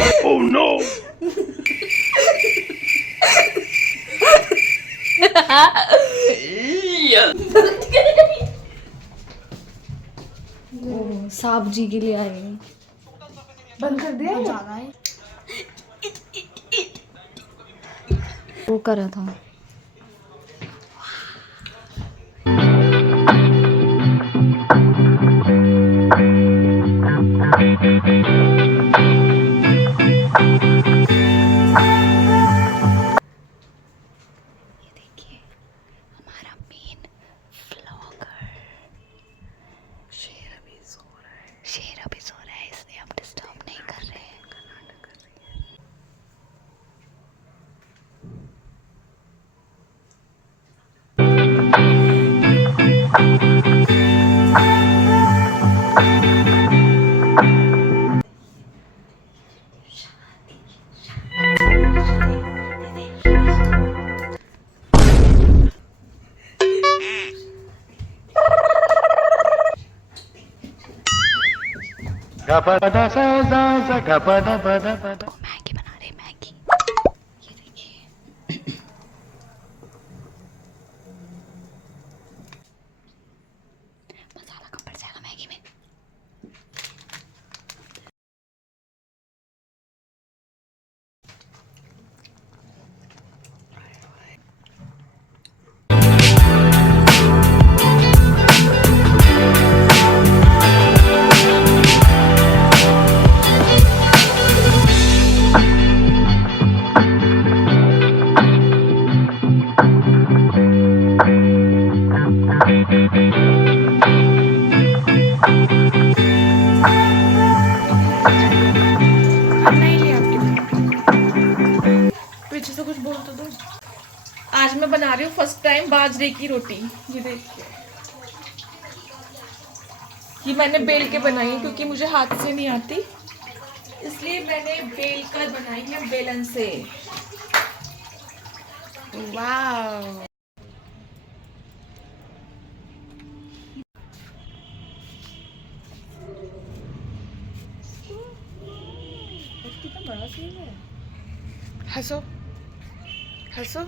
Oh no! सांप जी के लिए आए हैं। बंद कर दिया जाना है। वो करा था। ये देखिए हमारा मेन व्लॉगर शेर अभी सो रहा है इसलिए हम डिस्टर्ब नहीं कर रहे हैं। मैगी बना रहे मैगी। ये देखिए मसाला कम पड़ जाएगा मैगी में। पीछे से कुछ बोल तो दो। आज मैं बना रही हूँ फर्स्ट टाइम बाजरे की रोटी। ये देखिए, ये मैंने बेल के बनाई है क्योंकि मुझे हाथ से नहीं आती, इसलिए मैंने बेल कर बनाई है बेलन से। वाह, कितना बड़ा सीन है। हंसो हंसो,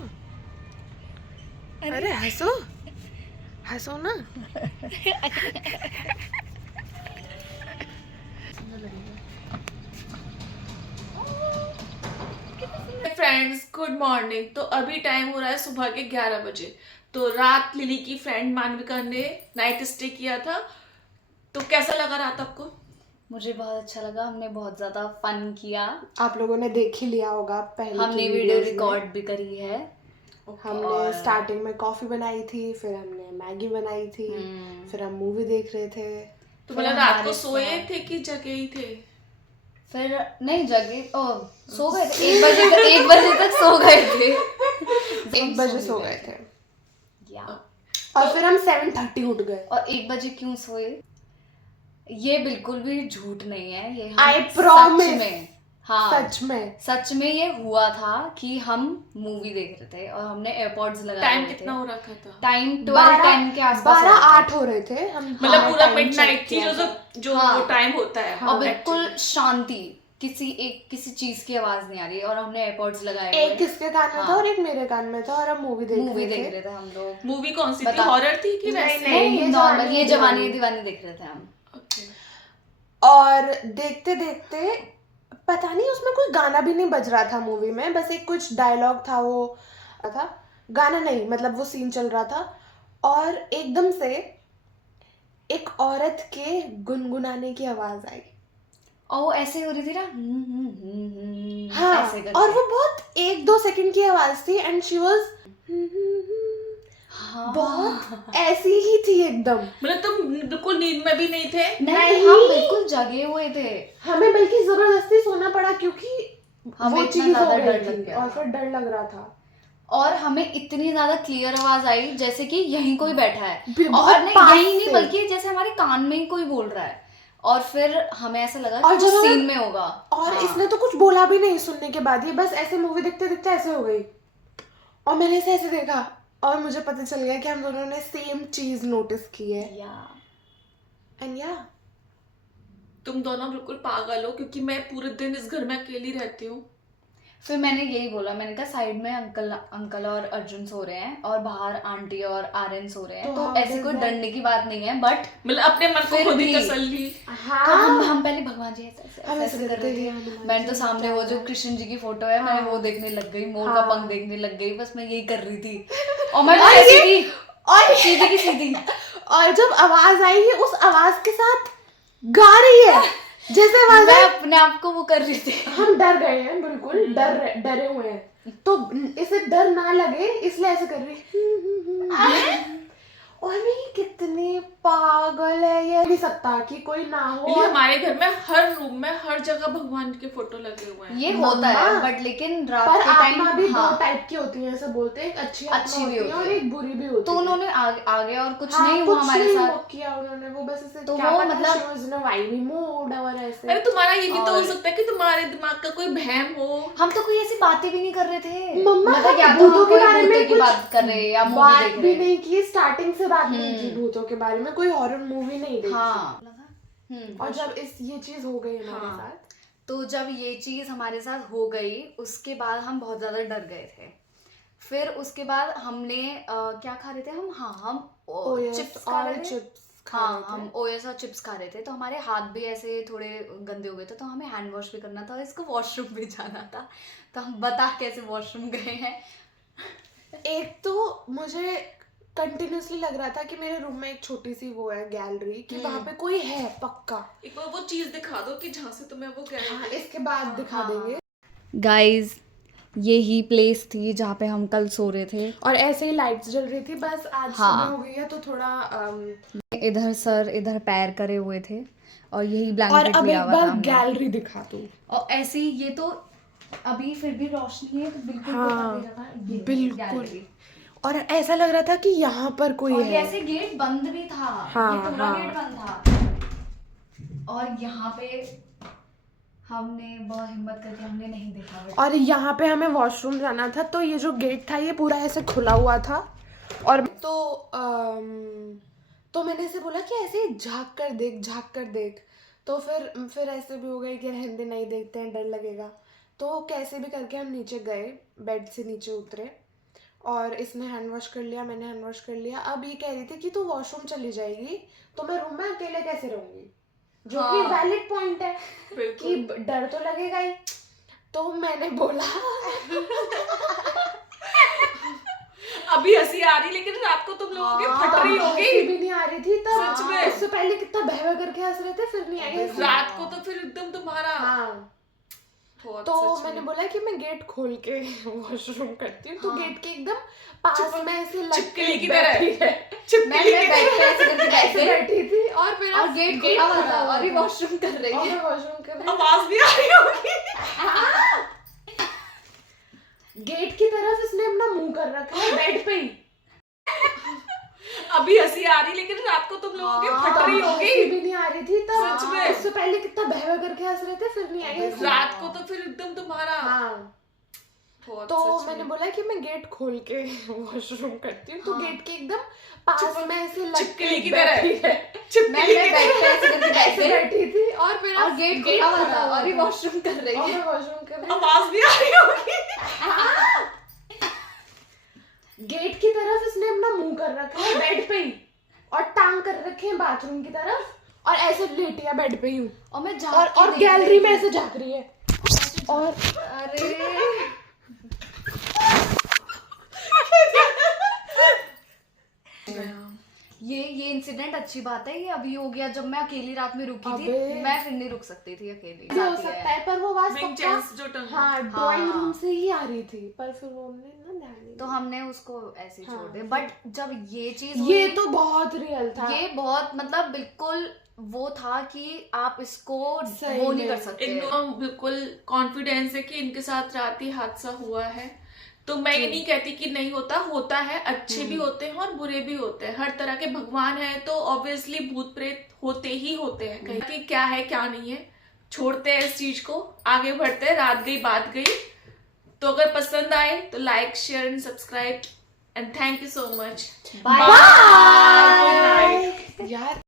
अरे हंसो हंसो ना। Friends good morning. तो अभी टाइम हो रहा है सुबह के 11 बजे। तो रात लिली की फ्रेंड मानविका ने नाइट स्टे किया था। तो कैसा लगा रात आपको? मुझे बहुत अच्छा लगा, हमने बहुत ज़्यादा फन किया। आप लोगों ने देख ही लिया होगा पहले हमने की वीडियो वीडियोस रिकॉर्ड में। भी करी है। हमने स्टार्टिंग में कॉफी बनाई थी, फिर हमने मैगी बनाई थी, फिर हम मूवी देख रहे थे। तो मतलब रात को सोए थे कि जगे ही थे? फिर नहीं जगे, सो गए थे। 1 बजे तक सो गए थे। 1 बजे सो गए थे या और फिर हम 7:30 उठ गए। और 1 बजे क्यों सोए? ये बिल्कुल भी झूठ नहीं है, ये हम I promise. सच में, हाँ सच में ये हुआ था कि हम मूवी देख रहे थे और हमने एयरपॉड्स लगाए टाइम हुए थे। कितना हो रखा था? टाइम 12-10 के आसपास 12-8 हो रहे थे हम। मतलब पूरा time मिडनाइट check थी किया था। जो वो टाइम होता है। और बिल्कुल शांति, किसी चीज की आवाज नहीं आ रही और हमने एयरपॉड्स लगाए हुए। एक किसके कान में था और एक मेरे कान में था और हम मूवी देख रहे थे हम लोग। मूवी कौन सी थी? हॉरर थी कि वैसे? नहीं, नॉर्मल ये जवानी दीवानी देख रहे थे हम। और देखते देखते पता नहीं उसमें कोई गाना भी नहीं बज रहा था मूवी में, बस एक कुछ डायलॉग था, वो था गाना नहीं, मतलब वो सीन चल रहा था और एकदम से एक औरत के गुनगुनाने की आवाज आई और वो ऐसे हो रही थी ना, हाँ, ऐसे करके। और वो बहुत 1-2 सेकंड की आवाज थी एंड शी वाज बहुत ऐसी ही थी एकदम। मतलब तुम बिल्कुल नींद में भी नहीं थे? नहीं, हम बिल्कुल जगे हुए थे। हमें बल्कि जबरदस्ती सोना पड़ा क्योंकि हमें वो इतना चीज हो ज्यादा गई डर लग थी गया और था। फिर डर लग रहा था और हमें इतनी ज्यादा क्लियर आवाज आई जैसे कि यहीं कोई बैठा है, बहुत और नहीं पास यहीं नहीं से। बल्कि जैसे हमारे कान में ही कोई बोल रहा है। और फिर हमें ऐसा लगा और कि वो जब हमें- सीन में होगा। और हाँ। इसने तो कुछ बोला भी नहीं सुनने के बाद, ये बस ऐसे मूवी देखते देखते ऐसे हो गई और मैंने इसे ऐसे देखा और मुझे पता चल गया कि हम दोनों ने सेम चीज नोटिस की है। या एंड या तुम दोनों बिल्कुल पागल हो, क्योंकि मैं पूरे दिन इस घर में अकेली रहती हूँ। फिर मैंने यही बोला, मैंने कहा साइड में अंकल और अर्जुन सो रहे हैं और बाहर आंटी और आर्यन सो रहे हैं, तो तो how ऐसी does कोई that- डरने की बात नहीं है, बट मतलब अपने मन को फिर खुद ही भी- तसल्ली। तो हाँ हम पहले भगवान जी हम ऐसे ऐसे कर करते रहे थे, थे। हनुमान मैंने तो जी, सामने क्या वो जो है? कृष्ण जी की फोटो है, मैंने वो देखने लग गई, मोर का हाँ। पंख देखने लग गई, बस मैं यही कर रही थी। और मैं और ऐसी ये- थी, और सीधी की सीधी। और जब आवाज आई है उस आवाज के साथ गा रही है, जैसे आवाज मैं आई, अपने आप को वो कर रही थी। हम डर गए हैं, बिल्कुल डरे हुए हैं, तो इसे डर ना लगे इसलिए ऐसे कर रही है। और ये कितने पागल है, ये नहीं सकता कि कोई ना हो। ये हमारे घर में हर रूम में हर जगह भगवान के फोटो लगे हुए हैं। ये होता है, मम्मा, बट लेकिन रात पर के आत्मा टाइम भी हाँ, दो टाइप की होती है, ऐसा बोलते हैं, एक अच्छी अच्छी भी होती है और होती है। एक बुरी भी होती तो है। उन्होंने आगे और कुछ हाँ, नहीं हुआ कुछ हमारे नहीं साथ। वो किया उन्होंने, वो बस ऐसे तो क्या वो पता मतलब- she was in a vibey mood और ऐसे। अरे तुम्हारा ये भी तो हो और- सकता है कि तुम्हारे दिमाग का कोई वहम हो। हम तो कोई ऐसी बातें भी नहीं कर रहे थे, मम्मा, मतलब या हम तो भूतों हम के कोई बारे में भूतों की कुछ बात कर रहे हैं या मूवी बात देख भी रहे हैं। नहीं की, स्टार्टिंग से बात नहीं की हम्म। भूतों के बारे में, कोई हॉरर मूवी नहीं देखी। हाँ। और जब ये चीज हो गई हमारे हाँ। साथ, तो जब ये चीज हमारे साथ हो गई, उसके बाद हम बहुत ज्यादा डर गए थे। फिर उसके बाद हमने क्या खा रहे थे हम OS चिप्स खा रहे और थे। चिप्स खा हाँ, रहे हम थे। ओएस और चिप्स खा रहे थे, तो हमारे हाथ भी ऐसे थोड़े गंदे हो गए थे, तो हमें हैंड वॉश भी करना था, इसको वॉशरूम भी जाना था। तो हम बता कैसे वॉशरूम गए हैं। एक तो मुझे कंटिन्यूअसली लग रहा था कि मेरे रूम में एक छोटी सी वो है गैलरी, कि वहां पे कोई है पक्का। एक बार वो चीज दिखा दो कि जहाँ से तुम्हें वो कह हाँ, इसके बाद दिखा हाँ, देंगे। गाइज, ये ही प्लेस थी जहाँ पे हम कल सो रहे थे। और ऐसे ही लाइट्स जल रही थी, बस आज हाँ। सुबह हो गई है तो थोड़ा इधर सर इधर पैर करे हुए थे और यही और ब्लैंकेट अब लिया एक हुआ था बार हमने। गैलरी दिखा दूं। और ऐसे ही ये तो अभी फिर भी रोशनी है, तो बिल्कुल हाँ, दिखाई दे रहा था, ये है बिल्कुल। गैलरी। और ऐसा लग रहा था कि यहाँ पर कोई और है। ऐसे गेट बंद भी था। हाँ, ये पूरा हाँ। गेट बंद था। और यहाँ पे हमने बहुत हिम्मत करके हमने नहीं देखा। और यहाँ पे हमें वॉशरूम जाना था, तो ये जो गेट था ये पूरा ऐसे खुला हुआ था। और तो मैंने ऐसे बोला कि ऐसे ही झाँक कर देख। तो फिर ऐसे भी हो गए कि रहने दे, नहीं देखते हैं, डर लगेगा। तो कैसे भी करके हम नीचे गए, बेड से नीचे उतरे, और इसने हैंड वॉश कर लिया, मैंने हैंड वॉश कर लिया। अब ये कह रही थी कि तू वॉशरूम चली जाएगी तो मैं रूम में अकेले कैसे रहूंगी, जो कि हाँ। वैलिड पॉइंट है कि बिल्कुल। डर तो लगेगा ही। तो मैंने बोला अभी हंसी आ रही, लेकिन रात को तुम लोगों की हाँ, फट रही होगी। हंसी भी नहीं आ रही थी तब। सच में। उससे पहले कितना बहवा करके हंस रहे थे, फिर नहीं आई हंसी। रात को तो फिर एकदम तुम्हारा हाँ, बहुत तो सच मैंने में। बोला कि मैं गेट खोल के वॉशरूम करती हूँ। तो हाँ। गेट के एकदम पास में ऐसे लग छिपकली की बैठी है। मैं बेड पे ऐसे करके बैठ ऐसे गई बैठी थी और फिर और गेट खुला हुआ था और ये वॉशरूम कर रही और है। मैं वॉशरूम कर रही आवाज भी आ रही होगी। गेट की तरफ इसने अपना मुंह कर रखा है बेड पे ही। अभी हंसी आ रही, लेकिन रात को तुम लोगों की हाँ, फट रही तब होगी। हंसी भी नहीं आ रही थी तब। सच में। उससे पहले कितना बहवा करके हंस रहे थे, फिर नहीं आई हंसी। रात को तो फिर एकदम तुम्हारा हाँ, बहुत तो सच मैंने में। बोला कि मैं गेट खोल के वॉशरूम करती हूँ। तो हाँ। गेट के एकदम पास में ऐसे लग छिपकली के की तरह। बैठी है। मैं छिपकली की बेड पे ऐसे करके बैठ ऐसे गई बैठी थी और फिर और गेट खुला हुआ था और ये वॉशरूम कर रही और है। मैं वॉशरूम कर रही हूँ। आवाज भी आ रही होगी। गेट की तरफ इसने अपना मुंह कर रखा है बेड पे ही, और टांग कर रखे हैं बाथरूम की तरफ, और ऐसे लेटी है बेड पे यूं, और मैं और गैलरी में ऐसे झांक रही है। और अरे ये इंसिडेंट अच्छी बात है, ये अभी हो गया जब मैं अकेली रात में रुकी थी। अबे। मैं फिर नहीं रुक सकती थी अकेली। ये हो सकता है, पर वो आवाज Big पक्का chance जो टंग। हाँ ड्राइंग रूम से ही आ रही थी, पर फिर वो हमने ना ध्यान नहीं तो हमने उसको ऐसे ही छोड़ हाँ। दिया। बट जब ये चीज दिया। ये हुई, तो बहुत रियल था। ये बहुत मतलब बिल्कुल वो था कि आप इसको सही वो नहीं में। कर सकते। इन दोनों बिल्कुल कॉन्फिडेंस है कि इनके साथ रात ही हादसा हुआ है। तो मैं ये नहीं कहती कि नहीं होता है, अच्छे भी होते हैं और बुरे भी होते हैं। हर तरह के भगवान है तो ऑब्वियसली भूत प्रेत होते ही होते हैं। कहीं कि क्या है क्या नहीं है, छोड़ते हैं इस चीज को, आगे बढ़ते हैं। रात गई बात गई। तो अगर पसंद आए तो like share and subscribe and thank you so much. Bye Bye. Good night. यार